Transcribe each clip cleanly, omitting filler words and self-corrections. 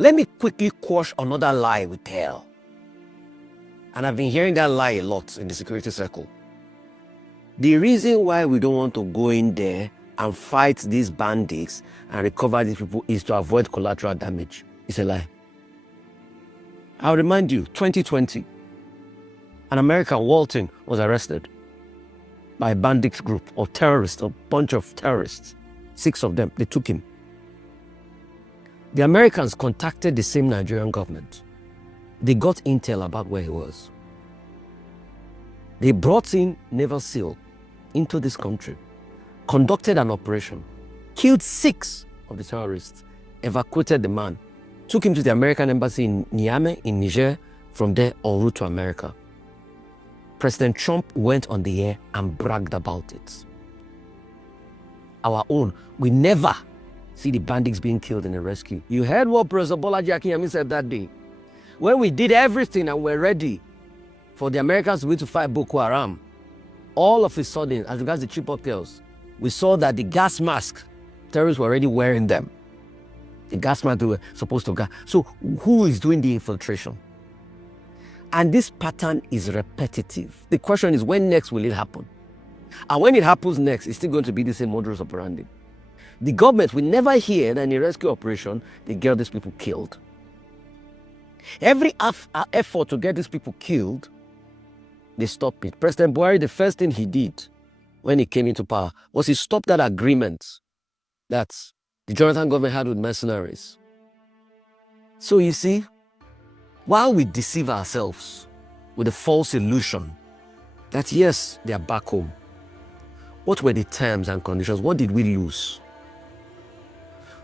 Let me quickly quash another lie we tell. And I've been hearing that lie a lot in the security circle. The reason why we don't want to go in there and fight these bandits and recover these people is to avoid collateral damage. It's a lie. I'll remind you, 2020, an American, Walton, was arrested by a bandit group of terrorists, a bunch of terrorists. 6 of them, they took him. The Americans contacted the same Nigerian government. They got intel about where he was. They brought in Naval SEAL into this country, conducted an operation, killed 6 of the terrorists, evacuated the man, took him to the American embassy in Niamey in Niger, from there en route to America. President Trump went on the air and bragged about it. Our own, we never see the bandits being killed in a rescue. You heard what President Bolaji Akinyemi said that day. When we did everything and we're ready for the Americans to be to fight Boko Haram, all of a sudden, as regards the Chibok girls, we saw that the gas mask, terrorists were already wearing them. The gas mask they were supposed to gas. So who is doing the infiltration? And this pattern is repetitive. The question is, when next will it happen? And when it happens next, it's still going to be the same modus operandi. The government will never hear that in a rescue operation, they get these people killed. Every effort to get these people killed, they stop it. President Buhari, the first thing he did when he came into power was he stopped that agreement that the Jonathan government had with mercenaries. So you see, while we deceive ourselves with a false illusion that yes, they are back home, what were the terms and conditions? What did we lose?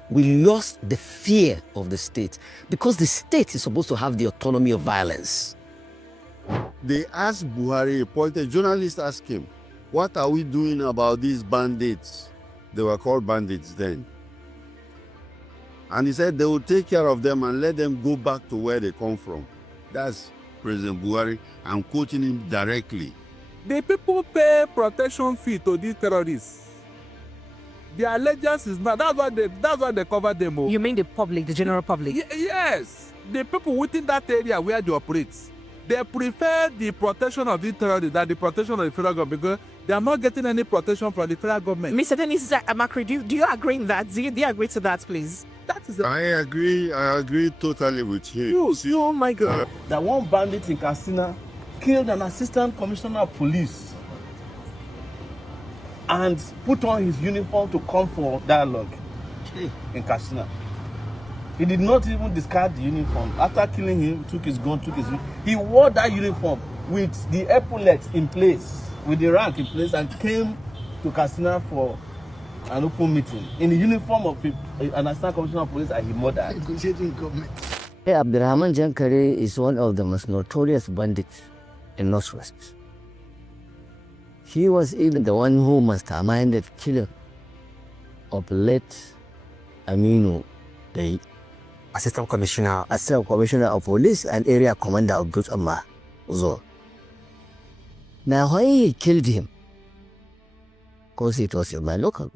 We lost the fear of the state because the state is supposed to have the autonomy of violence. They asked Buhari, a journalist asked him, what are we doing about these bandits? They were called bandits then. And he said they will take care of them and let them go back to where they come from. That's President Buhari. I'm quoting him directly. The people pay protection fee to these terrorists. Their allegiance is not. That's why they cover them all. You mean the public, the general public? Yes. The people within that area where they operate, they prefer the protection of the terrorists than the protection of the federal government because they are not getting any protection from the federal government. Mr. Dennis Amakri, do you agree in that? Do you agree to that, please? That is I agree totally with him. Oh my God. That one bandit in Katsina killed an assistant commissioner of police and put on his uniform to come for dialogue in Katsina. He did not even discard the uniform. After killing him, took his gun, he wore that uniform with the epaulets in place, with the rank in place, and came to Katsina for an open meeting in the uniform of an assistant commissioner of police, and he murdered. Hey, Abdurrahman Jankare is one of the most notorious bandits in Northwest. He was even the one who masterminded killing of late Aminu, the Assistant Commissioner of Police and Area Commander of Dutama Zone. Now, when he killed him, because it was in my local,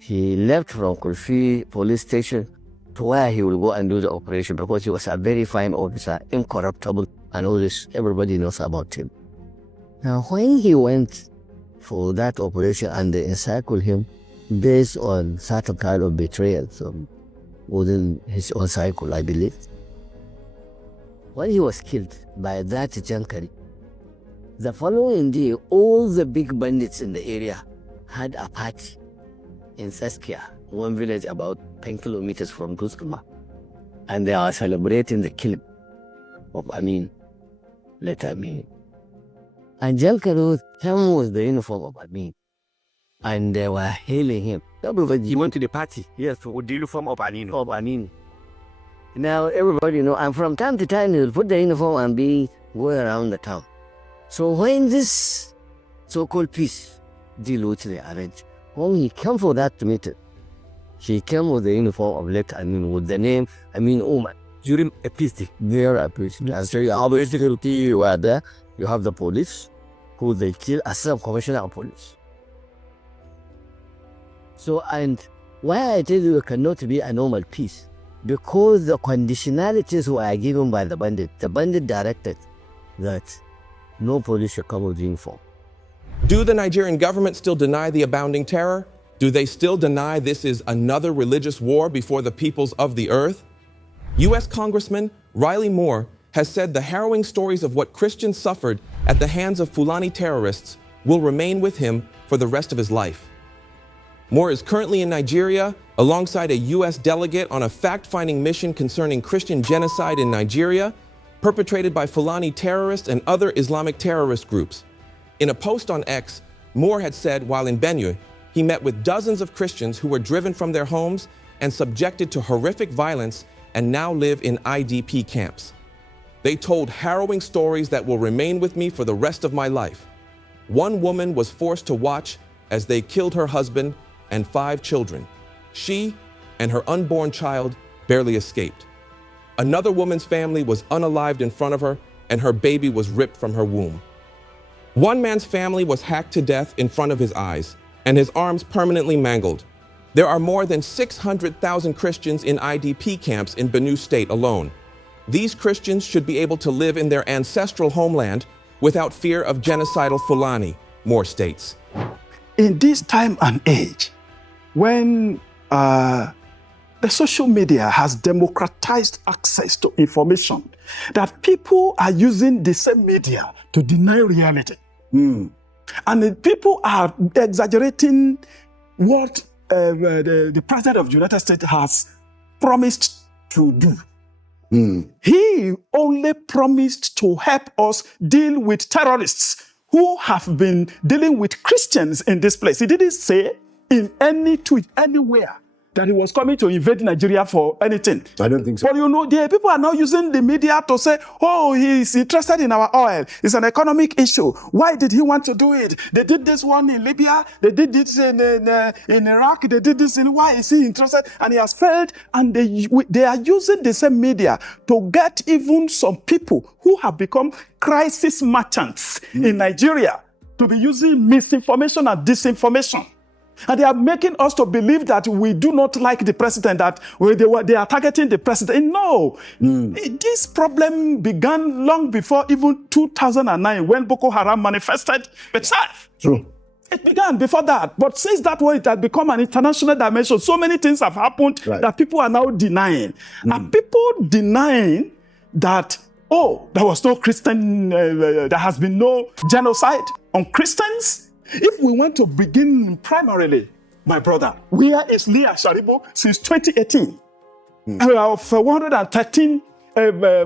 he left from Kulfi police station to where he will go and do the operation because he was a very fine officer, incorruptible, and all this, everybody knows about him. Now, when he went for that operation and they encircled him based on certain kind of betrayal within his own cycle, I believe, when he was killed by that Jankari, the following day, all the big bandits in the area had a party in Saskia, one village about 10 kilometers from Dutama, and they are celebrating the killing of late Amin. And Jankari came with the uniform of Amin, and they were hailing him. He went to the party, yes, with the uniform of Amin. Now everybody know, and from time to time he'll put the uniform and be going around the town. So when this so-called peace deal which they arranged, when he came for that meeting, he came with the uniform of late Amin with the name Amin Umar. During a peace deal. During a peace deal. And so you were there, you have the police, who they kill as sub-commissioner of police. So, and why I tell you it cannot be a normal peace, because the conditionalities were given by the bandit directed that no police should come with uniform. Do the Nigerian government still deny the abounding terror? Do they still deny this is another religious war before the peoples of the earth? U.S. Congressman Riley Moore has said the harrowing stories of what Christians suffered at the hands of Fulani terrorists will remain with him for the rest of his life. Moore is currently in Nigeria alongside a U.S. delegate on a fact-finding mission concerning Christian genocide in Nigeria, perpetrated by Fulani terrorists and other Islamic terrorist groups. In a post on X, Moore had said while in Benue, he met with dozens of Christians who were driven from their homes and subjected to horrific violence and now live in IDP camps. They told harrowing stories that will remain with me for the rest of my life. One woman was forced to watch as they killed her husband and 5 children. She and her unborn child barely escaped. Another woman's family was unalived in front of her, and her baby was ripped from her womb. One man's family was hacked to death in front of his eyes, and his arms permanently mangled. There are more than 600,000 Christians in IDP camps in Benue State alone. These Christians should be able to live in their ancestral homeland without fear of genocidal Fulani, Moore states. In this time and age, when the social media has democratized access to information, that people are using the same media to deny reality. And people are exaggerating what the President of the United States has promised to do. He only promised to help us deal with terrorists who have been dealing with Christians in this place. He didn't say in any tweet anywhere that he was coming to invade Nigeria for anything. I don't think so. But you know, the people are now using the media to say, oh, he's interested in our oil. It's an economic issue. Why did he want to do it? They did this one in Libya. They did this in Iraq. They did this in, why is he interested? And he has failed. And they are using the same media to get even some people who have become crisis merchants in Nigeria to be using misinformation and disinformation. And they are making us to believe that we do not like the president, that they are targeting the president. No. This problem began long before even 2009 when Boko Haram manifested itself. True. It began before that. But since that way, it has become an international dimension. So many things have happened that people are now denying. And people denying that, oh, there was no Christian, there has been no genocide on Christians. If we want to begin primarily, my brother, where is Leah Sharibo since 2018? Of 113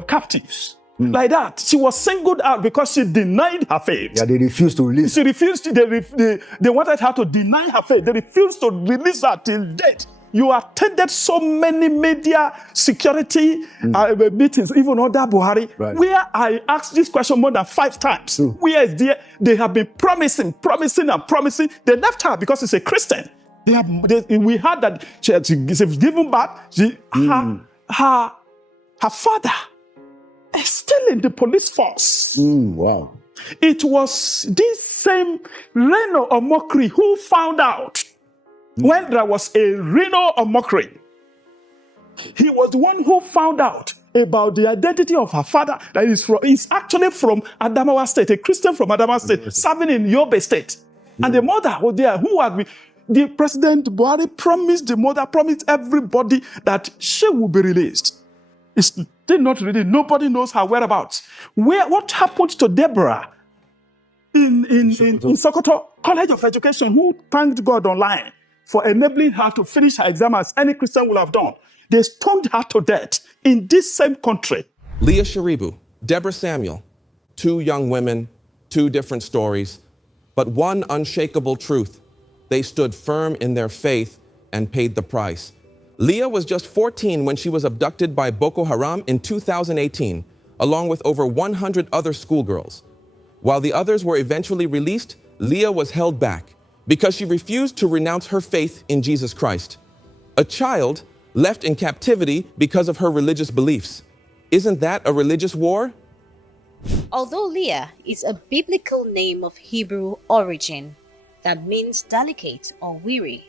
captives. Like that. She was singled out because she denied her faith. Yeah, they refused to release. She refused, they wanted her to deny her faith. They refused to release her till date. You attended so many media security meetings, even under Buhari, where I asked this question more than 5 times. Where is there? They have been promising. They left her because she's a Christian. We heard that she was given back. Her father is still in the police force. Wow. It was this same Reno Omokri who found out when there was a Reno Omokri. He was the one who found out about the identity of her father, that is actually from Adamawa State, a Christian from Adamawa State, serving in Yobe State. And the mother was there, who had been, the President Buhari promised everybody that she will be released. It's still not released. Nobody knows her whereabouts. What happened to Deborah in Sokoto College of Education, who thanked God online for enabling her to finish her exam as any Christian would have done? They stoned her to death in this same country. Leah Sharibu, Deborah Samuel, 2 young women, 2 different stories, but one unshakable truth. They stood firm in their faith and paid the price. Leah was just 14 when she was abducted by Boko Haram in 2018, along with over 100 other schoolgirls. While the others were eventually released, Leah was held back because she refused to renounce her faith in Jesus Christ. A child left in captivity because of her religious beliefs. Isn't that a religious war? Although Leah is a biblical name of Hebrew origin that means delicate or weary,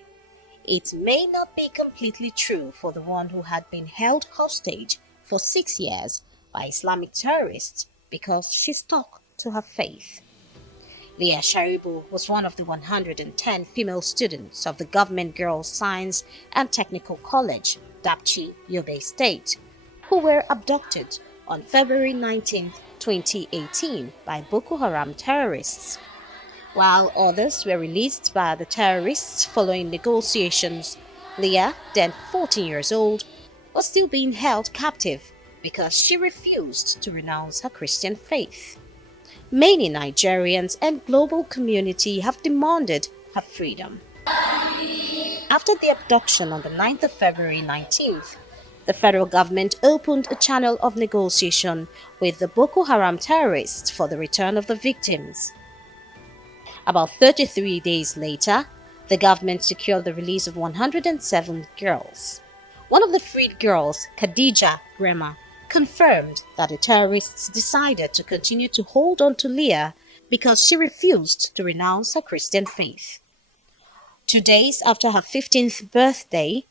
it may not be completely true for the one who had been held hostage for 6 years by Islamic terrorists because she stuck to her faith. Leah Sharibu was one of the 110 female students of the Government Girls Science and Technical College, Dapchi, Yobe State, who were abducted on February 19, 2018 by Boko Haram terrorists. While others were released by the terrorists following negotiations, Leah, then 14 years old, was still being held captive because she refused to renounce her Christian faith. Many Nigerians and global community have demanded her freedom. After the abduction on the 9th of February 19th, the federal government opened a channel of negotiation with the Boko Haram terrorists for the return of the victims. About 33 days later, the government secured the release of 107 girls. One of the freed girls, Khadija Grema, confirmed that the terrorists decided to continue to hold on to Leah because she refused to renounce her Christian faith. 2 days after her 15th birthday,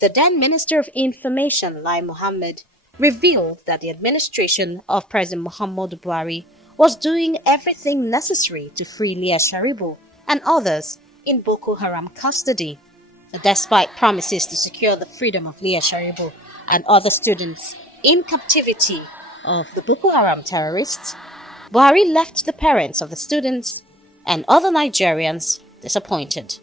the then Minister of Information, Lai Mohammed, revealed that the administration of President Muhammadu Buhari was doing everything necessary to free Leah Sharibu and others in Boko Haram custody. Despite promises to secure the freedom of Leah Sharibu and other students in captivity of the Boko Haram terrorists, Buhari left the parents of the students and other Nigerians disappointed.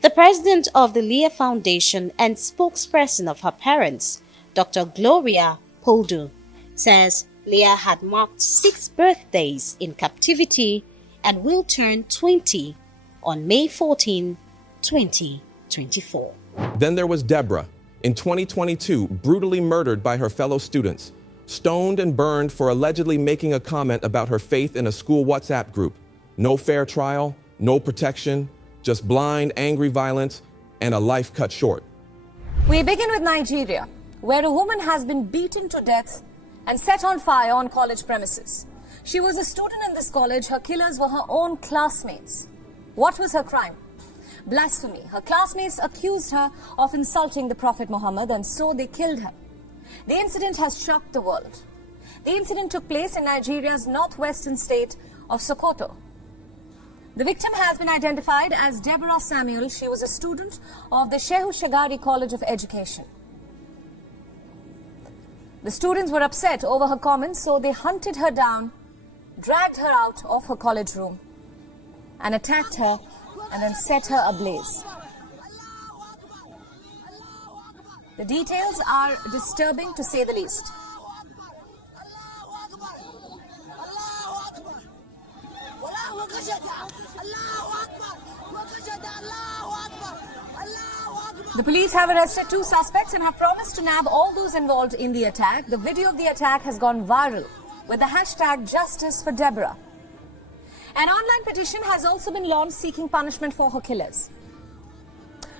The president of the Leah Foundation and spokesperson of her parents, Dr. Gloria Poldu, says Leah had marked 6 birthdays in captivity and will turn 20 on May 14, 2024. Then there was Deborah, in 2022, brutally murdered by her fellow students, stoned and burned for allegedly making a comment about her faith in a school WhatsApp group. No fair trial, no protection, just blind, angry violence, and a life cut short. We begin with Nigeria, where a woman has been beaten to death and set on fire on college premises. She was a student in this college. Her killers were her own classmates. What was her crime? Blasphemy. Her classmates accused her of insulting the Prophet Muhammad, and so they killed her. The incident has shocked the world. The incident took place in Nigeria's northwestern state of Sokoto. The victim has been identified as Deborah Samuel. She was a student of the Shehu Shagari College of Education. The students were upset over her comments, so they hunted her down, dragged her out of her college room, and attacked her and then set her ablaze. The details are disturbing to say the least. The police have arrested 2 suspects and have promised to nab all those involved in the attack. The video of the attack has gone viral with the hashtag Justice for Deborah. An online petition has also been launched seeking punishment for her killers.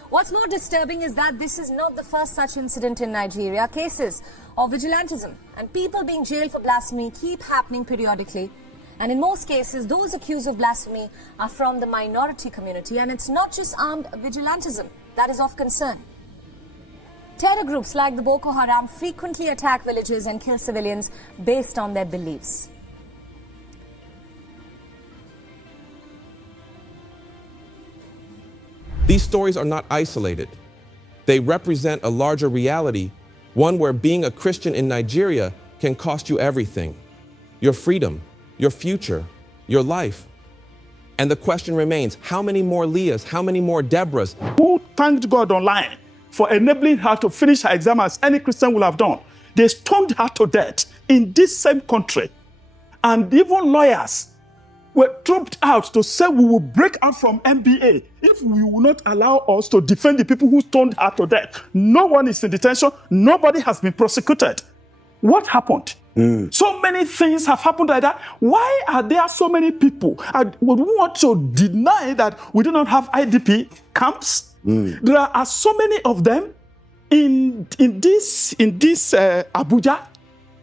What's more disturbing is that this is not the first such incident in Nigeria. Cases of vigilantism and people being jailed for blasphemy keep happening periodically. And in most cases, those accused of blasphemy are from the minority community. And it's not just armed vigilantism that is of concern. Terror groups like the Boko Haram frequently attack villages and kill civilians based on their beliefs. These stories are not isolated. They represent a larger reality, one where being a Christian in Nigeria can cost you everything: your freedom, your future, your life. And the question remains, how many more Leahs, how many more Deborahs? Who thanked God online for enabling her to finish her exam as any Christian would have done. They stoned her to death in this same country. And even lawyers were trooped out to say we will break out from MBA if we will not allow us to defend the people who stoned her to death. No one is in detention. Nobody has been prosecuted. What happened? So many things have happened like that. Why are there so many people? And we want to deny that we do not have IDP camps. There are so many of them in this Abuja.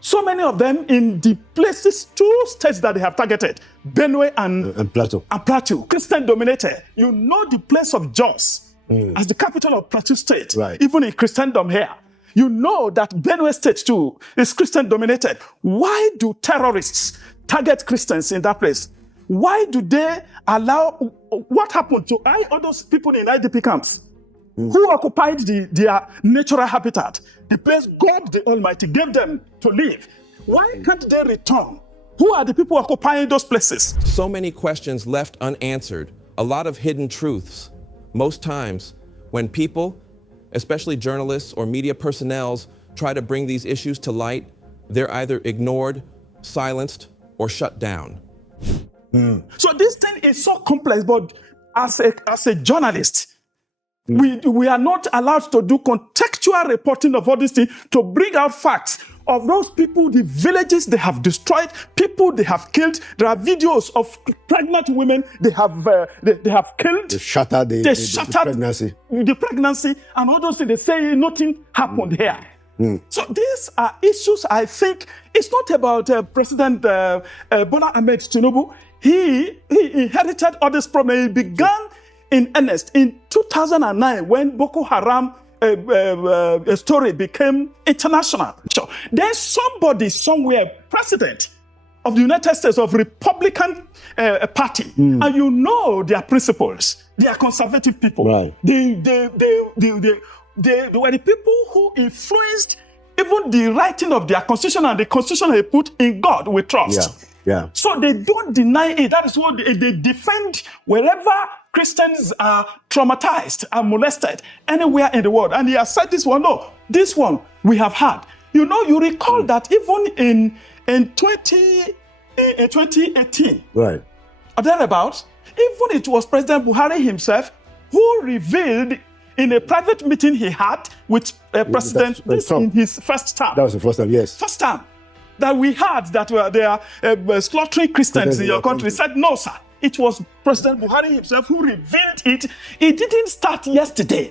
So many of them in the places, 2 states that they have targeted, Benue and Plateau. Christian dominated. You know the place of Jos as the capital of Plateau State, Right. even in Christendom here. You know that Benue State too is Christian dominated. Why do terrorists target Christians in that place? Why do they allow, what happened to all those people in IDP camps who occupied their natural habitat, the place God the Almighty gave them to live? Why can't they return? Who are the people occupying those places? So many questions left unanswered, a lot of hidden truths. Most times, when people, especially journalists or media personnel, try to bring these issues to light, they're either ignored, silenced, or shut down. So this thing is so complex, but as a journalist, we are not allowed to do contextual reporting of all these things to bring out facts of those people, the villages they have destroyed, people they have killed. There are videos of pregnant women they have killed. They shattered the pregnancy. And all those things. They say nothing happened here. So these are issues. I think it's not about President Bola Ahmed Tinubu. He inherited all this problem. He began in earnest in 2009 when Boko Haram story became international. So there's somebody somewhere, president of the United States of Republican Party, and you know their principles. They are conservative people. Right. They were the people who influenced even the writing of their constitution, and the constitution they put in God we trust. Yeah. So they don't deny it. That is what they defend wherever Christians are traumatized and molested anywhere in the world. And he has said this one, no, this one we have had. You know, you recall that even in 2018, Right. or thereabouts, even it was President Buhari himself who revealed in a private meeting he had with President in his first term. That was the first time, yes. First time that we had that they are slaughtering Christians in your country. He said, no, sir. It was President Buhari himself who revealed it. It didn't start yesterday.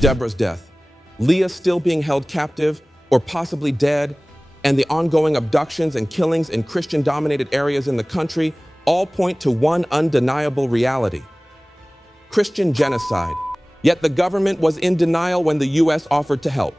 Deborah's death, Leah still being held captive or possibly dead, and the ongoing abductions and killings in Christian-dominated areas in the country all point to one undeniable reality: Christian genocide. Yet the government was in denial when the U.S. offered to help.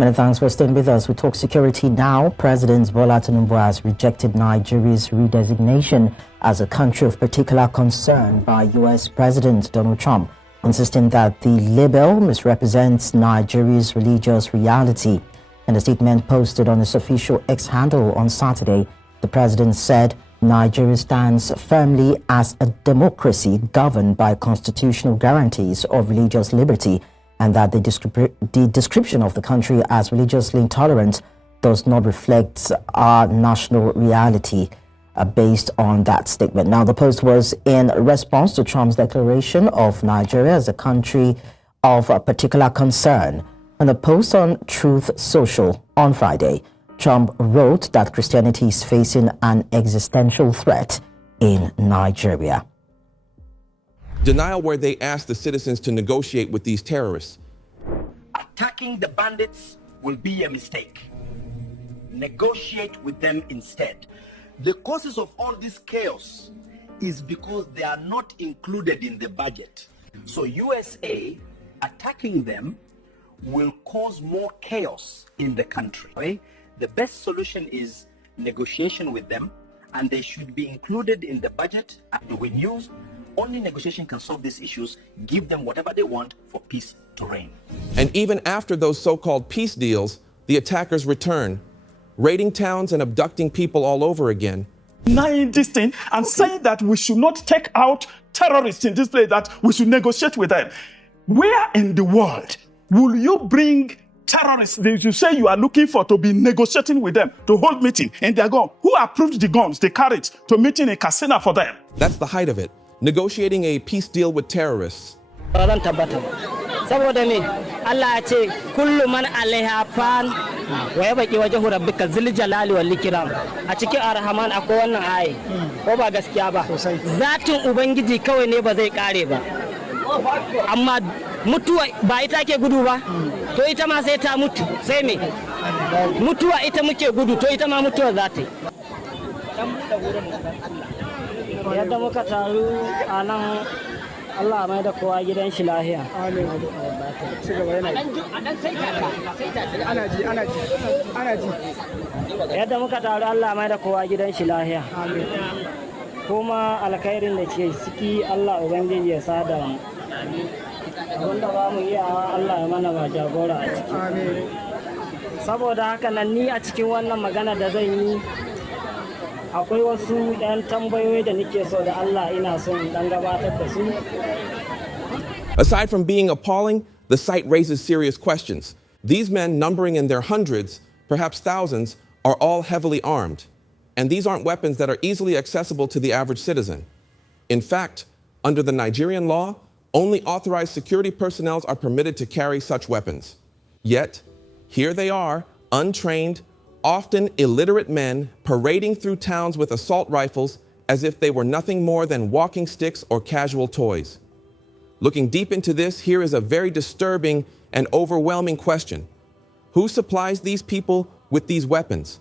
Many thanks for staying with us. We talk security now. President Bola Tinubu has rejected Nigeria's redesignation as a country of particular concern by U.S. President Donald Trump, insisting that the label misrepresents Nigeria's religious reality. In a statement posted on his official X handle on Saturday, the president said Nigeria stands firmly as a democracy governed by constitutional guarantees of religious liberty, and that the description of the country as religiously intolerant does not reflect our national reality based on that statement. Now, the post was in response to Trump's declaration of Nigeria as a country of particular concern. In a post on Truth Social on Friday, Trump wrote that Christianity is facing an existential threat in Nigeria. Denial where they asked the citizens to negotiate with these terrorists. Attacking the bandits will be a mistake. Negotiate with them instead. The causes of all this chaos is because they are not included in the budget. So USA attacking them will cause more chaos in the country. Right? The best solution is negotiation with them, and they should be included in the budget. And we knew only negotiation can solve these issues. Give them whatever they want for peace to reign. And even after those so-called peace deals, the attackers return, raiding towns and abducting people all over again. Denying this thing and saying that we should not take out terrorists in this place, that we should negotiate with them. Where in the world will you bring terrorists that you say you are looking for to be negotiating with them, to hold meeting, and they're gone? Who approved the guns they carried to meeting in Katsina for them? That's the height of it. Negotiating a peace deal with terrorists. saboda me Allah ya ce kullu man alaiha fan wa yabqi wajhu rabbika zil jalali wal ikram. A cikin arhaman akwai wannan ayi ko ba gaskiya ba? Zatin ubangiji kawai ne ba zai kare ba, amma mutuwa ba ita ke gudu ba, to ita ma sai ta mutu. Sai me mutuwa ita muke gudu, to ita ma mutuwa za ta yi. Yadda muka taru a nan Allah mai da kowa gidan shi lahiya. Yadda muka taru Allah mai da kowa gidan shi lahiya. Kuma alkhairin da ke ciki Allah Ubangiji ya sada mu. Wanda ba mu iya Allah ya mana ba jagora a ciki. Saboda haka nan ni a cikin wannan magana da zan yi akwai wasu ɗan tambayoyi da nake so da Allah ina son ɗan gabatar da su. Aside from being appalling, the site raises serious questions. These men, numbering in their hundreds, perhaps thousands, are all heavily armed. And these aren't weapons that are easily accessible to the average citizen. In fact, under the Nigerian law, only authorized security personnel are permitted to carry such weapons. Yet, here they are, untrained, often illiterate men parading through towns with assault rifles as if they were nothing more than walking sticks or casual toys. Looking deep into this, here is a very disturbing and overwhelming question. Who supplies these people with these weapons?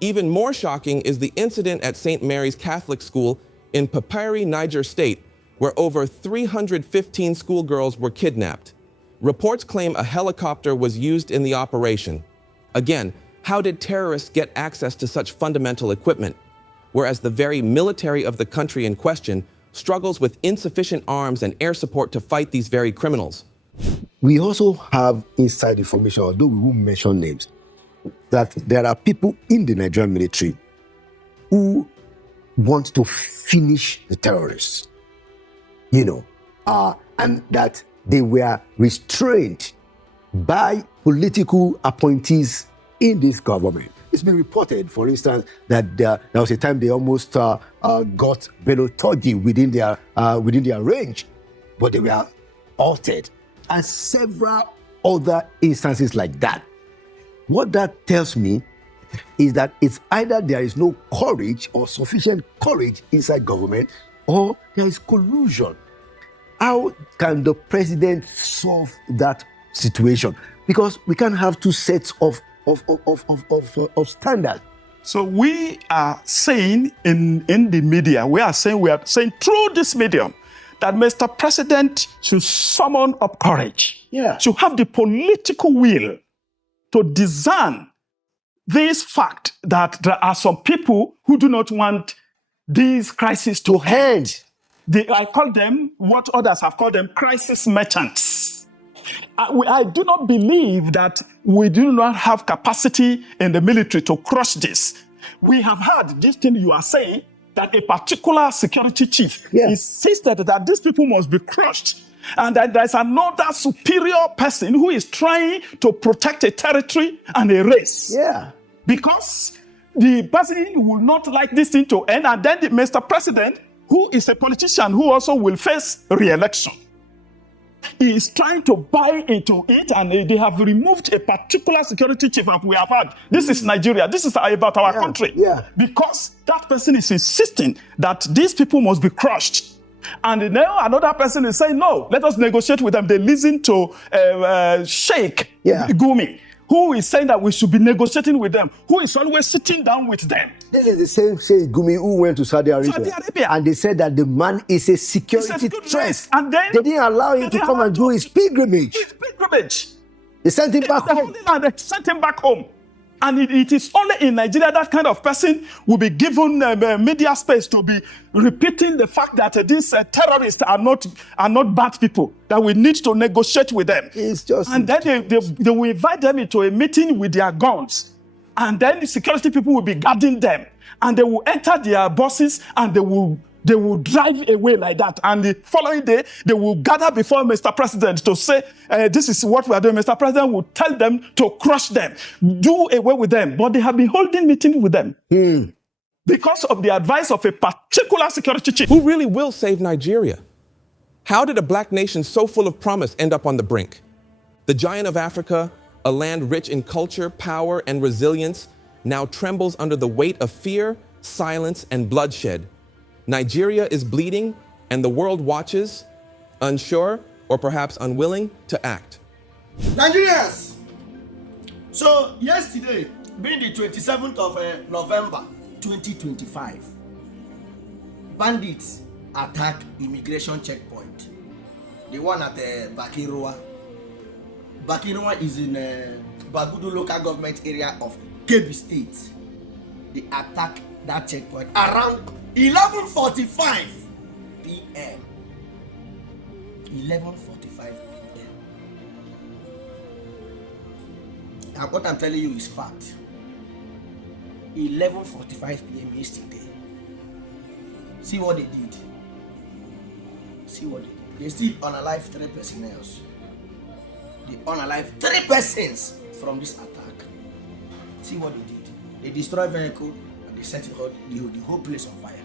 Even more shocking is the incident at St. Mary's Catholic School in Papiri, Niger State, where over 315 schoolgirls were kidnapped. Reports claim a helicopter was used in the operation. Again, how did terrorists get access to such fundamental equipment, whereas the very military of the country in question struggles with insufficient arms and air support to fight these very criminals? We also have inside information, although we won't mention names, that there are people in the Nigerian military who want to finish the terrorists, and that they were restrained by political appointees in this government. It's been reported, for instance, that there was a time they almost got Bello Turji within their range, but they were altered, and several other instances like that. What that tells me is that it's either there is no courage or sufficient courage inside government, or there is collusion. How can the president solve that situation? Because we can't have two sets of standards. So we are saying in the media, we are saying through this medium that Mr. President should summon up courage, to have the political will to discern this fact that there are some people who do not want these crises to end. I call them, what others have called them, crisis merchants. I do not believe that we do not have capacity in the military to crush this. We have heard this thing you are saying, that a particular security chief insisted that these people must be crushed, and that there's another superior person who is trying to protect a territory and a race. Because the person will not like this thing to end, and then Mr. President, who is a politician who also will face re-election, he is trying to buy into it, and they have removed a particular security chief that we have had. This is Nigeria. This is about our country. Because that person is insisting that these people must be crushed. And now another person is saying, no, let us negotiate with them. They listen to Sheikh Gumi, who is saying that we should be negotiating with them, who is always sitting down with them. This is the same Sheikh Gumi who went to Saudi Arabia. And they said that the man is a security threat. And then they didn't allow him to come and do his pilgrimage. They sent him back home. They sent him back home. And it is only in Nigeria that kind of person will be given media space to be repeating the fact that these terrorists are not bad people, that we need to negotiate with them. And then they will invite them into a meeting with their guns. And then the security people will be guarding them. And they will enter their buses, and they will drive away like that. And the following day, they will gather before Mr. President to say, this is what we are doing. Mr. President will tell them to crush them, do away with them. But they have been holding meetings with them because of the advice of a particular security chief. Who really will save Nigeria? How did a black nation so full of promise end up on the brink? The giant of Africa, a land rich in culture, power, and resilience, now trembles under the weight of fear, silence, and bloodshed. Nigeria is bleeding, and the world watches, unsure or perhaps unwilling to act. Nigerians! So yesterday, being the 27th of November 2025, bandits attacked immigration checkpoint the one at Bakiroa. Bakiroa is in Bagudu local government area of Kebbi State. They attacked that checkpoint around 11:45 p.m. 11:45 p.m. And what I'm telling you is fact. 11:45 p.m. yesterday. See what they did. See what they did. They still unalive 3 personnel. They unalive 3 persons from this attack. See what they did. They destroyed vehicle and they set the whole place on fire.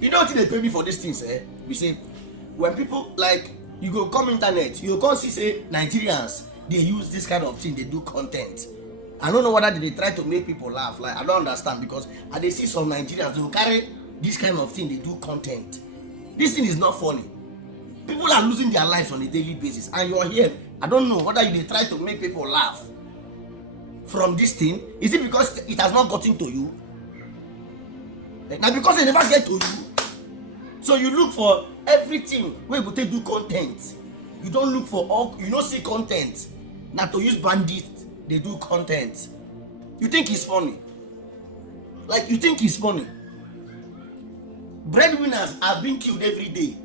You know what they pay me for these things, eh? We say when people like you go come internet, you go see say Nigerians they use this kind of thing, they do content. I don't know whether they try to make people laugh. Like I don't understand because I they see some Nigerians they will carry this kind of thing, they do content. This thing is not funny. People are losing their lives on a daily basis, and you are here. I don't know whether they try to make people laugh from this thing. Is it because it has not gotten to you? Now because they never get to you, so you look for everything where you do content. You don't look for all. You don't see content. Now to use bandits, they do content. You think it's funny? Like you think it's funny? Breadwinners are being killed every day.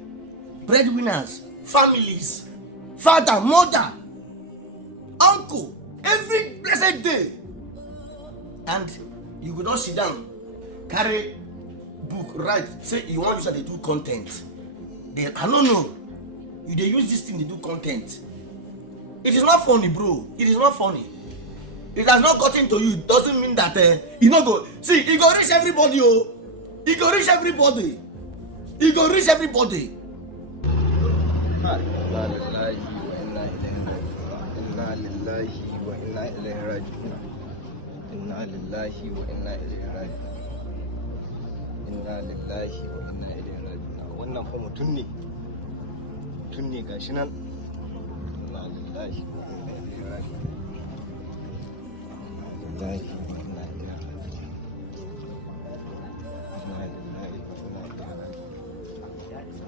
Breadwinners, families, father, mother, uncle, every blessed day. And you could not sit down, carry book, write, say you want to use they do content. They, I don't know. You they use this thing to do content. It is not funny, bro. It is not funny. It has not gotten to you. It doesn't mean that you not go. See, it go reach everybody, oh. It go reach everybody. It go reach everybody. Wannan fa mutum ne gashi nan. Inna lillahi wa inna ilaihi raji'un.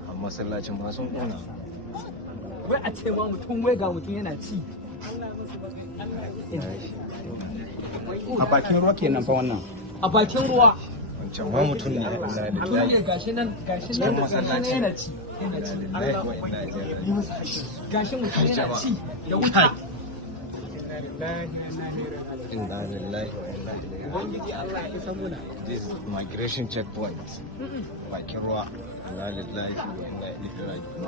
Amma masallacin ma sun kona. Wai a ce ma mutum wai ga mutum yana ci. A bakin ruwa kenan fa wannan. A bakin ruwa. Wancan ma mutum ne. Mutum ne gashi nan yana ci. Gashi mutum yana ci da wuta. Inna lillahi wa inna ilaihi raji'un. This is migration checkpoint. Bakin ruwa. Inna lillahi wa inna ilaihi raji'un.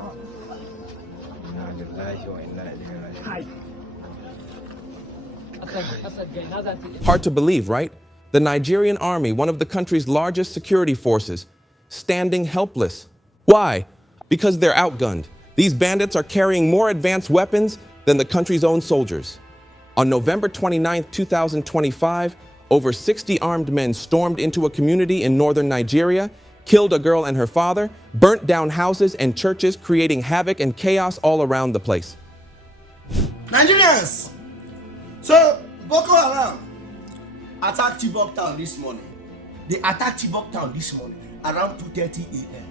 Inna lillahi wa inna ilaihi raji'un. Hard to believe, right? The Nigerian army, one of the country's largest security forces, standing helpless. Why? Because they're outgunned. These bandits are carrying more advanced weapons than the country's own soldiers. On November 29, 2025, over 60 armed men stormed into a community in northern Nigeria, killed a girl and her father, burnt down houses and churches, creating havoc and chaos all around the place. Nigerians! So, Boko Haram attacked Chibok town this morning. They attacked Chibok town this morning around 2:30 a.m.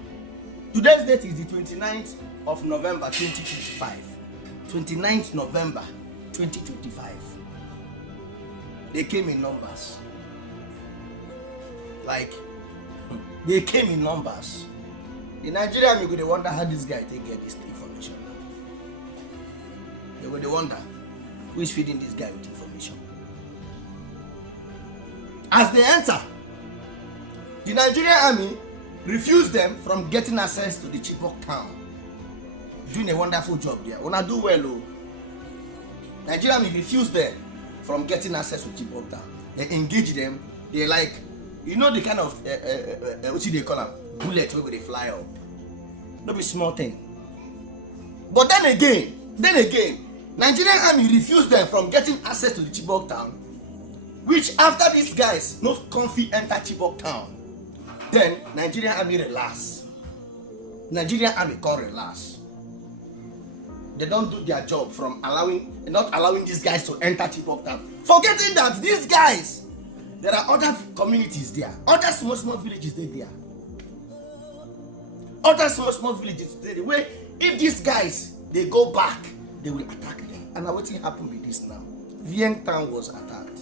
Today's date is the 29th of November 2025. 29th November 2025. They came in numbers. Like, they came in numbers. The Nigerian, you could wonder how this guy take get this information. They would wonder who is feeding this guy with information. As they enter, the Nigerian army refused them from getting access to the Chibok town. Doing a wonderful job there. When I do well, oh. Nigerian army refused them from getting access to Chibok town. They engage them. They like, you know the kind of what they call them, bullet where they fly up. No be small thing. But then again, Nigerian army refused them from getting access to the Chibok town. Which after these guys no comfy enter Chibok town, then Nigerian army relax. Nigerian army can't relax. They don't do their job from not allowing these guys to enter Chibok town. Forgetting that these guys, there are other communities there, other small villages there. Other small villages there where If these guys, they go back, they will attack them. And what happened with this now? Vientiane town was attacked.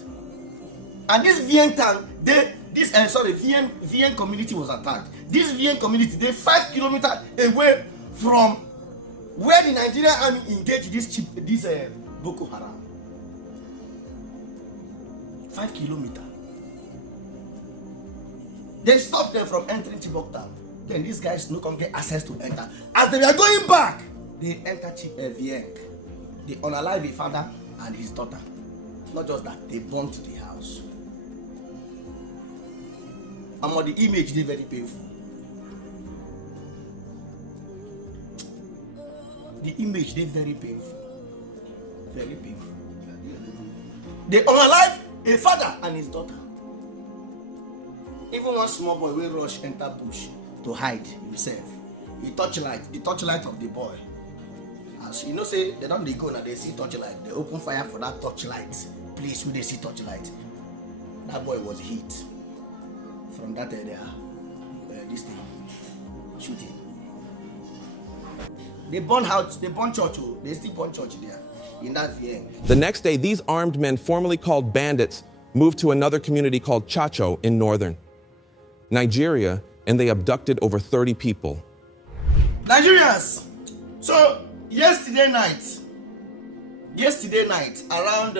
And this Vientiane town, Vientiane community was attacked. This Vientiane community, they're 5 kilometers away from where the Nigerian army engaged this Boko Haram. 5 kilometers. They stopped them from entering Chibok town. Then these guys no come get access to enter. As they were going back, they enter Vientiane. They unalive a father and his daughter. Not just that, they burnt the house. And the image they very painful. The image they very painful. Very painful. They unalive a father and his daughter. Even one small boy will rush enter bush to hide himself. The torchlight of the boy. As you know, say they don't go now, they see torchlight. They open fire for that torchlight. Place where they see torchlight. That boy was hit from that area. This thing shooting. They burn house, they burn church. They still burn church there in that Vientiane. The next day, these armed men, formerly called bandits, moved to another community called Chacho in northern Nigeria, and they abducted over 30 people. Nigerians, so yesterday night around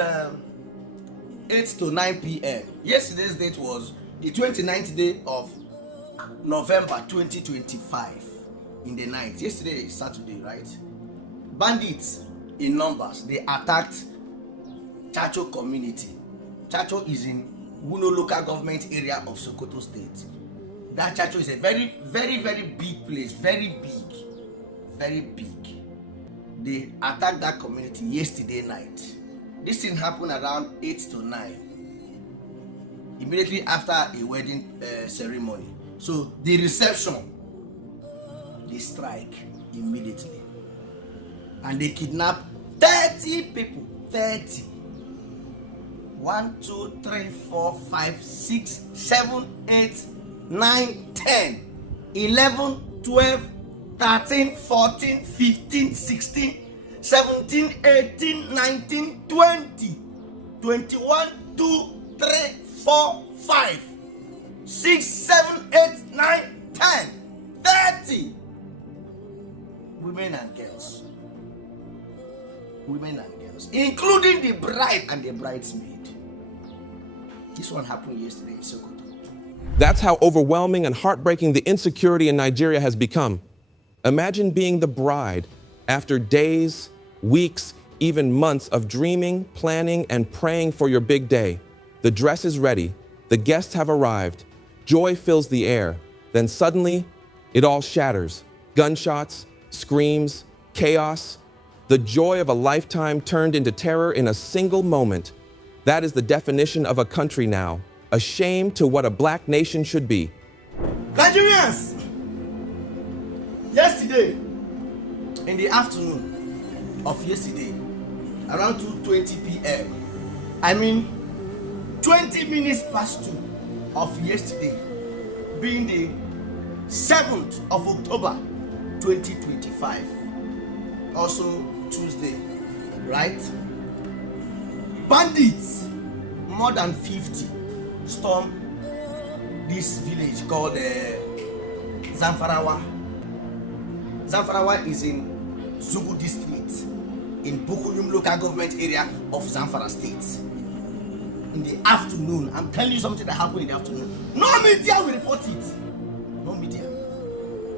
8 to 9 p.m. Yesterday's date was the 29th day of November 2025 in the night. Yesterday is Saturday, right? Bandits in numbers, they attacked Chacho community. Chacho is in Wuno local government area of Sokoto state. That Chacho is a very, very, very big place, very big. They attacked that community yesterday night. This thing happened around 8 to 9, immediately after a wedding ceremony. So the reception, they strike immediately, and they kidnap 30 people. 30. 1, 2, 3, 4, 5, 6, 7, 8, 9, 10, 11, 12, 13, 14, 15, 16, 17, 18, 19, 20, 21, 2, 3, 4, 5, 6, 7, 8, 9, 10, 30 women and girls. Women and girls, including the bride and the bridesmaid. This one happened yesterday in Sokoto. That's how overwhelming and heartbreaking the insecurity in Nigeria has become. Imagine being the bride after days, weeks, even months of dreaming, planning, and praying for your big day. The dress is ready. The guests have arrived. Joy fills the air. Then suddenly, it all shatters. Gunshots, screams, chaos. The joy of a lifetime turned into terror in a single moment. That is the definition of a country now, a shame to what a black nation should be. Nigerians! Yesterday, in the afternoon of yesterday, around 2:20 p.m., 20 minutes past 2 of yesterday, being the 7th of October 2025, also Tuesday, right? Bandits, more than 50, stormed this village called Zamfarawa. Zamfarawa is in Zugu district, in Bukuyum local government area of Zamfara state. In the afternoon, I'm telling you something that happened in the afternoon. No media will report it. No media.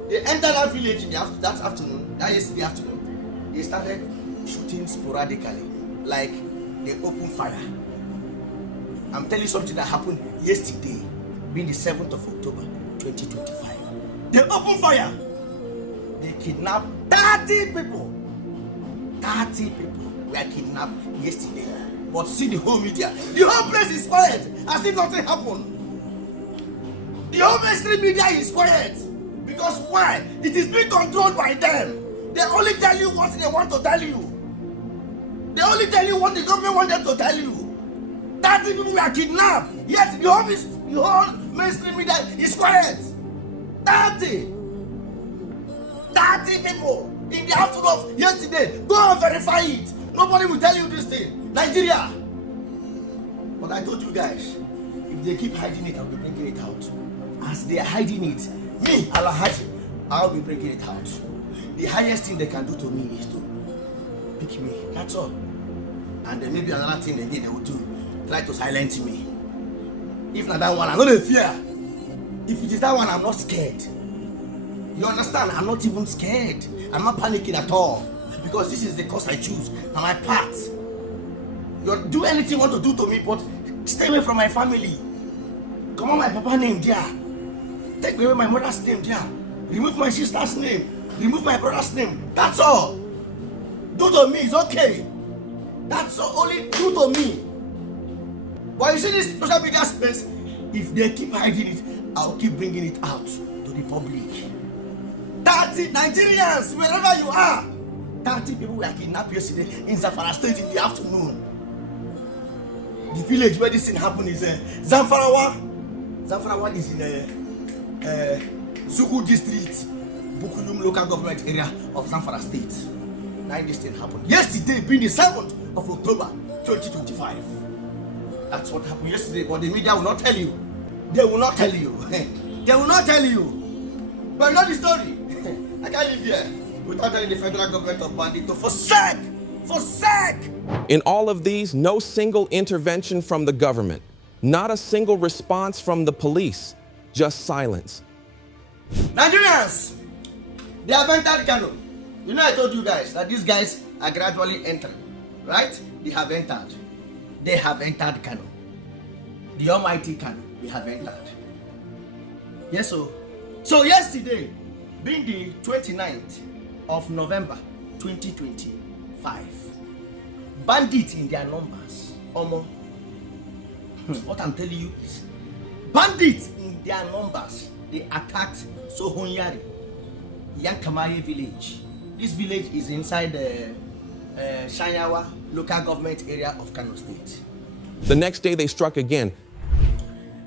They entered that village in that afternoon, that yesterday afternoon. They started shooting sporadically, like they opened fire. I'm telling you something that happened yesterday, being the 7th of October 2025. They opened fire. They kidnapped 30 people. 30 people were kidnapped yesterday. But see the whole media. The whole place is quiet, as if nothing happened. The whole mainstream media is quiet. Because why? It is being controlled by them. They only tell you what they want to tell you. They only tell you what the government wants them to tell you. 30 people were kidnapped. Yet the whole mainstream media is quiet. 30 people. in the afternoon of yesterday. Go and verify it. Nobody will tell you this thing. Nigeria. But I told you guys, if they keep hiding it, I'll be bringing it out. As they are hiding it, me, Alhaji, I'll be bringing it out. The highest thing they can do to me is to pick me. That's all. And then maybe another thing again they will do, try to silence me. If not that one, I'm not in fear. If it is that one, I'm not scared. You understand? I'm not even scared. I'm not panicking at all. Because this is the course I choose. Now my path. You do anything you want to do to me, but stay away from my family. Come on, my papa name there. Take away my mother's name there. Remove my sister's name. Remove my brother's name. That's all. Do to me, it's okay. That's all. Only do to me. But you see this social media space, if they keep hiding it, I'll keep bringing it out to the public. 30 Nigerians, wherever you are, 30 people were kidnapped yesterday in Zamfara State in the afternoon. The village where this thing happened is Zamfarawa. Zamfarawa is in Suku district, Bukuyum local government area of Zamfara State. Now this thing happened yesterday, being the 7th of October 2025. That's what happened yesterday, but the media will not tell you. They will not tell you. They will not tell you. But you know the story. I can't live here without telling the federal government of bandit to forsake. In all of these, no single intervention from the government, not a single response from the police, just silence. Nigerians, they have entered Kano. You know I told you guys that these guys are gradually entering, right? They have entered. They have entered Kano. The almighty Kano, they have entered. Yes, so yesterday, being the 29th of November 2025, bandits in their numbers, what I'm telling you is, bandits in their numbers, they attacked Sohonyari, Yankamaye village. This village is inside the Shanyawa local government area of Kano State. The next day they struck again.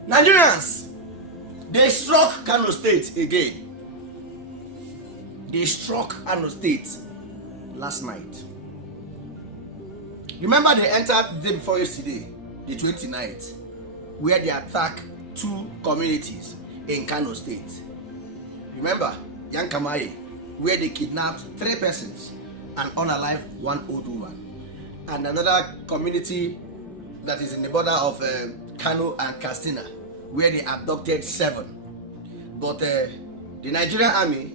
Nigerians, they struck Kano State again. They struck Kano State last night. Remember they entered the day before yesterday, the 29th, where they attacked 2 communities in Kano State. Remember, Yankamaye, where they kidnapped 3 persons and unalived 1 old woman. And another community that is in the border of Kano and Katsina, where they abducted 7. But the Nigerian army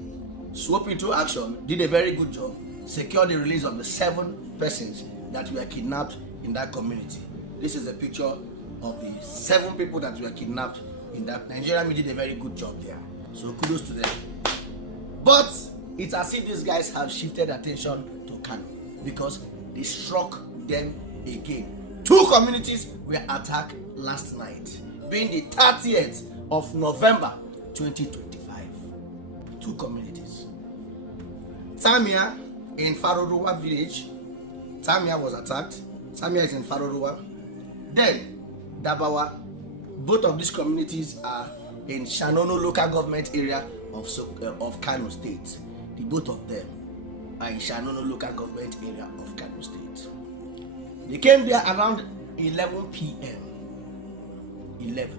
swooped into action, did a very good job, secured the release of the 7 persons that were kidnapped in that community. This is a picture of the 7 people that were kidnapped in that. Nigerian army did a very good job there. So kudos to them. But it's as if these guys have shifted attention to Kano because they struck them again. 2 communities were attacked last night, being the 30th of November 2025. 2 communities. Tamia in Faroruwa village. Tamia was attacked. Tamia is in Faroruwa. Then Dabawa. Both of these communities are in Shanono local government area of Kano State. The both of them are in Shanono local government area of Kano State. They came there around 11 p.m. 11.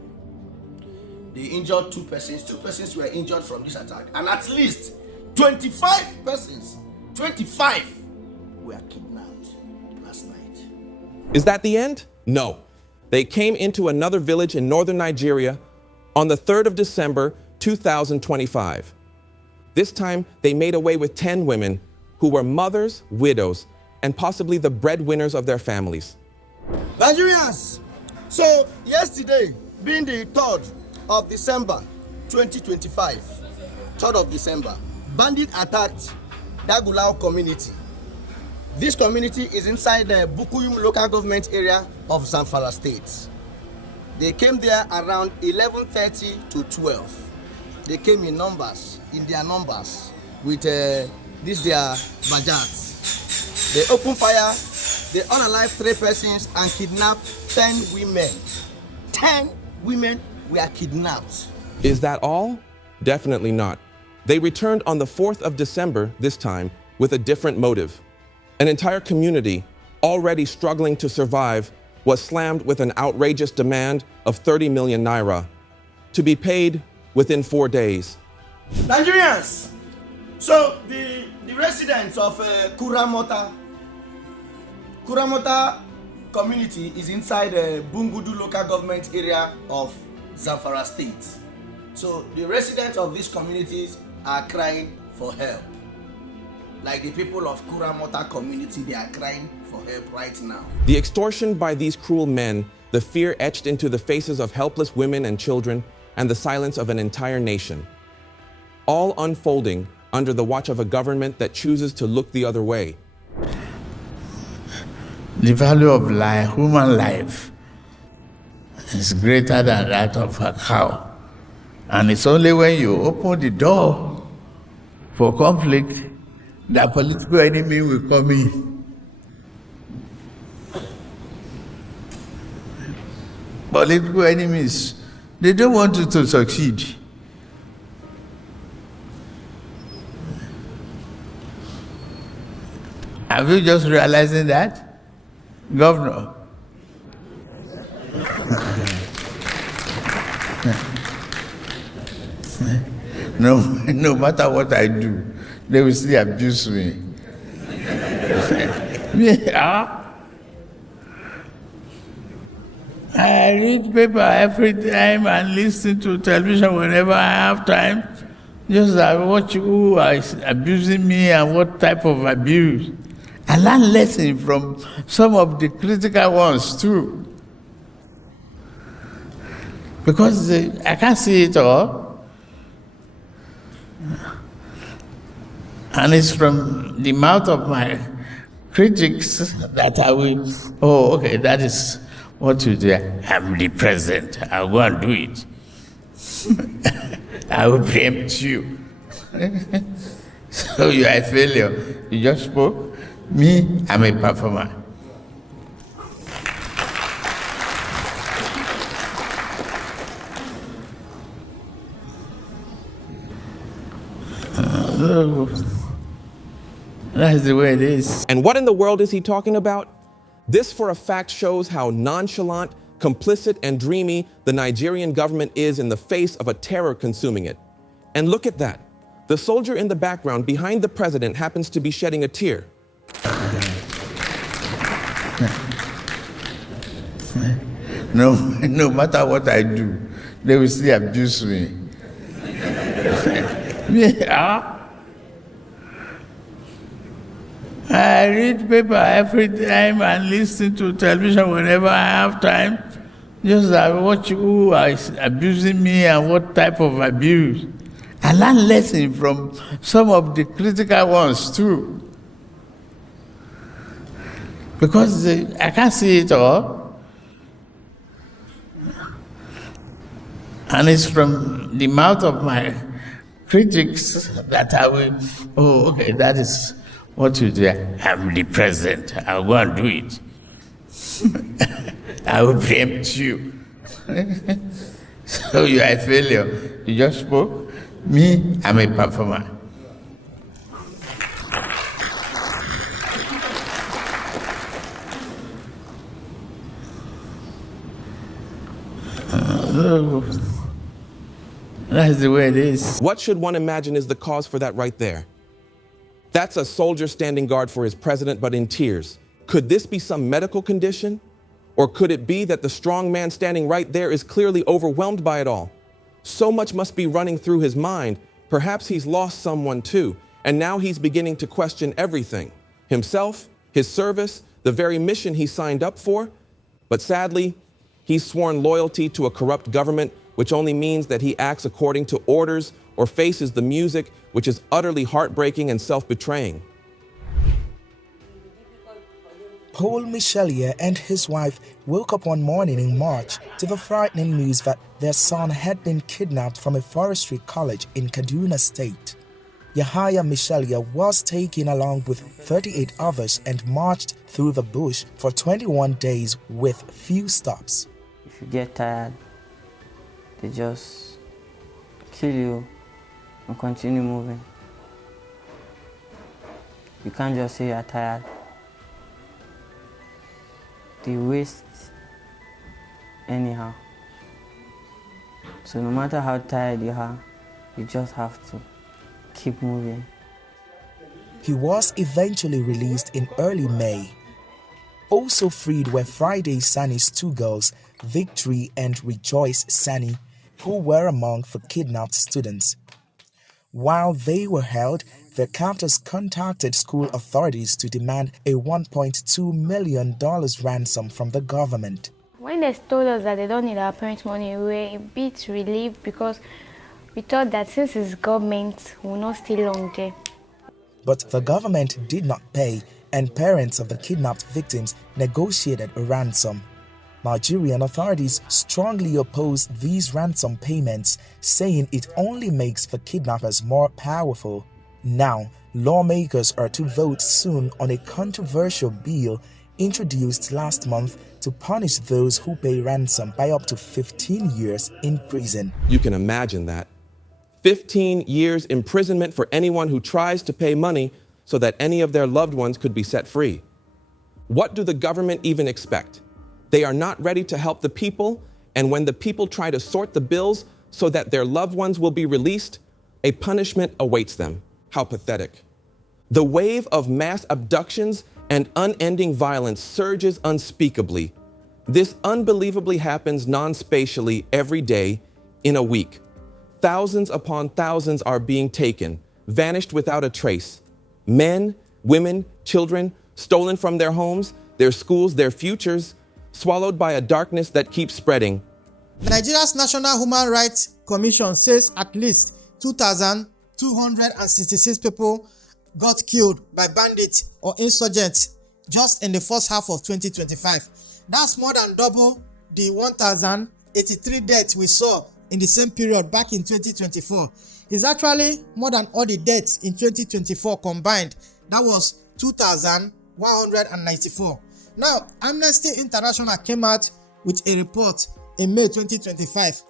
They injured 2 persons. 2 persons were injured from this attack, and at least 25 persons, 25 were kidnapped last night. Is that the end? No. They came into another village in northern Nigeria on the 3rd of December, 2025. This time, they made away with 10 women who were mothers, widows, and possibly the breadwinners of their families. Nigerians, so yesterday, being the 3rd of December 2025, 3rd of December, bandits attacked Dagulao community. This community is inside the Bukuyum local government area of Zamfara State. They came there around 11:30 to 12. They came in their numbers, with this their bajats. They opened fire, they unalived 3 persons and kidnapped 10 women. 10 women were kidnapped. Is that all? Definitely not. They returned on the 4th of December, this time, with a different motive. An entire community, already struggling to survive, was slammed with an outrageous demand of 30 million naira to be paid within 4 days. Nigerians, so the residents of Kuramota community is inside the Bungudu local government area of Zamfara state. So the residents of these communities are crying for help. Like the people of Kuramota community, they are crying for help right now. The extortion by these cruel men, the fear etched into the faces of helpless women and children, and the silence of an entire nation. All unfolding under the watch of a government that chooses to look the other way. The value of life, human life, is greater than that of a cow. And it's only when you open the door for conflict that political enemy will come in. Political enemies, they don't want you to succeed. Have you just realizing that, Governor? No matter what I do, they will still abuse me. Yeah. I read paper every time and listen to television whenever I have time. Just I watch who is abusing me and what type of abuse. I learn lessons from some of the critical ones too. Because I can't see it all. And it's from the mouth of my critics that I will, oh, okay, that is what you do. I'm the president. I'll go and do it. I will preempt you. So you are a failure. You just spoke. Me, I'm a performer. That's the way it is. And what in the world is he talking about? This for a fact shows how nonchalant, complicit, and dreamy the Nigerian government is in the face of a terror consuming it. And look at that. The soldier in the background behind the president happens to be shedding a tear. No matter what I do, they will still abuse me. Yeah. I read paper every time and listen to television whenever I have time. Just I watch who is abusing me and what type of abuse. I learn lessons from some of the critical ones too. Because I can't see it all. And it's from the mouth of my critics that I will, oh, okay, that is what you do. I'm the president. I'll go and do it. I will preempt you. So you are a failure. You just spoke. Me, I'm a performer. That's the way it is. What should one imagine is the cause for that right there? That's a soldier standing guard for his president, but in tears. Could this be some medical condition? Or could it be that the strong man standing right there is clearly overwhelmed by it all? So much must be running through his mind. Perhaps he's lost someone too, and now he's beginning to question everything. Himself, his service, the very mission he signed up for. But sadly, he's sworn loyalty to a corrupt government, which only means that he acts according to orders or faces the music, which is utterly heartbreaking and self-betraying. Paul Michelia and his wife woke up one morning in March to the frightening news that their son had been kidnapped from a forestry college in Kaduna State. Yahaya Michelia was taken along with 38 others and marched through the bush for 21 days with few stops. If you get tired, they just kill you and continue moving. You can't just say you're tired. They waste anyhow. So no matter how tired you are, you just have to keep moving. He was eventually released in early May. Also freed were Friday Sani's two girls, Victory and Rejoice Sani, who were among the kidnapped students. While they were held, their captors contacted school authorities to demand a $1.2 million ransom from the government. When they told us that they don't need our parents' money, we were a bit relieved because we thought that since it's government, we will not stay long there. But the government did not pay, and parents of the kidnapped victims negotiated a ransom. Nigerian authorities strongly opposed these ransom payments, saying it only makes the kidnappers more powerful. Now, lawmakers are to vote soon on a controversial bill introduced last month to punish those who pay ransom by up to 15 years in prison. You can imagine that. 15 years imprisonment for anyone who tries to pay money so that any of their loved ones could be set free. What do the government even expect? They are not ready to help the people, and when the people try to sort the bills so that their loved ones will be released, a punishment awaits them. How pathetic. The wave of mass abductions and unending violence surges unspeakably. This unbelievably happens non-spatially every day in a week. Thousands upon thousands are being taken, vanished without a trace. Men, women, children, stolen from their homes, their schools, their futures, swallowed by a darkness that keeps spreading. Nigeria's National Human Rights Commission says at least 2,266 people got killed by bandits or insurgents just in the first half of 2025. That's more than double the 1,083 deaths we saw in the same period back in 2024. It's actually more than all the deaths in 2024 combined. That was 2,194. Now, Amnesty International came out with a report in May 2025.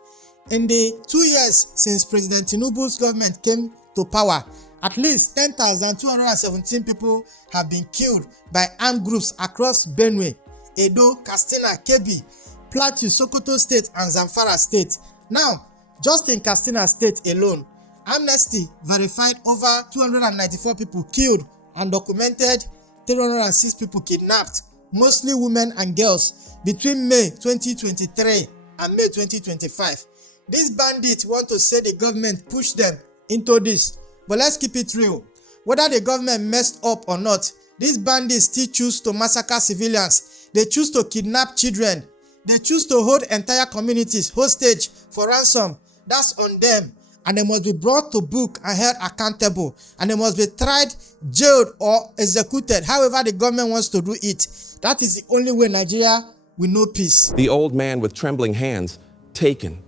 In the 2 years since President Tinubu's government came to power, at least 10,217 people have been killed by armed groups across Benue, Edo, Katsina, Kebbi, Plateau, Sokoto State, and Zamfara State. Now, just in Katsina State alone, Amnesty verified over 294 people killed and documented 306 people kidnapped, mostly women and girls, between May 2023 and May 2025. These bandits want to say the government pushed them into this, but let's keep it real. Whether the government messed up or not, these bandits still choose to massacre civilians. They choose to kidnap children. They choose to hold entire communities hostage for ransom. That's on them. And they must be brought to book and held accountable. And they must be tried, jailed, or executed, however the government wants to do it. That is the only way Nigeria will know peace. The old man with trembling hands, taken.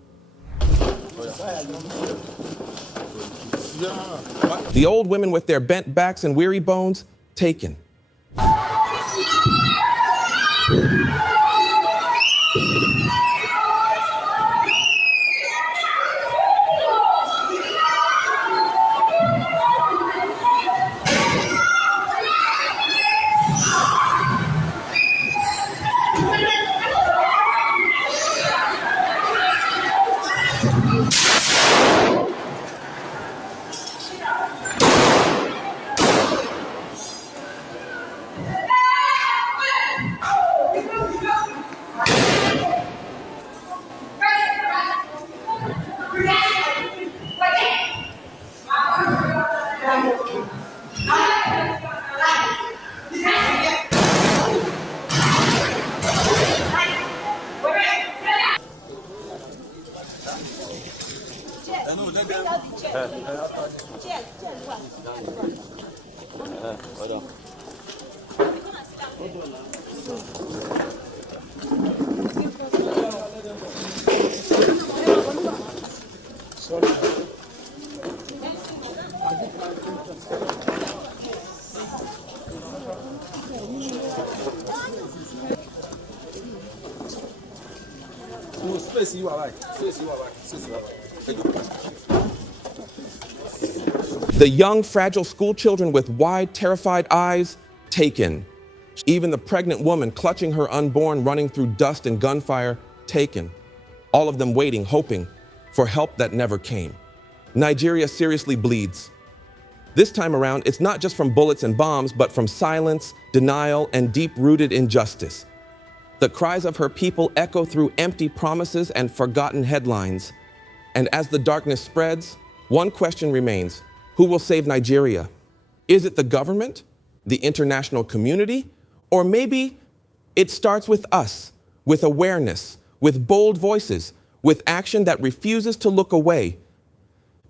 The old women with their bent backs and weary bones, taken. The young, fragile school children with wide, terrified eyes, taken. Even the pregnant woman clutching her unborn, running through dust and gunfire, taken. All of them waiting, hoping for help that never came. Nigeria seriously bleeds. This time around, it's not just from bullets and bombs, but from silence, denial, and deep-rooted injustice. The cries of her people echo through empty promises and forgotten headlines. And as the darkness spreads, one question remains: who will save Nigeria? Is it the government, the international community, or maybe it starts with us, with awareness, with bold voices, with action that refuses to look away?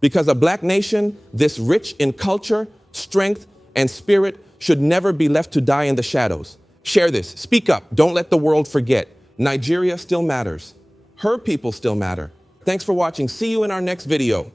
Because a black nation this rich in culture, strength, and spirit should never be left to die in the shadows. Share this, speak up, don't let the world forget. Nigeria still matters. Her people still matter. Thanks for watching. See you in our next video.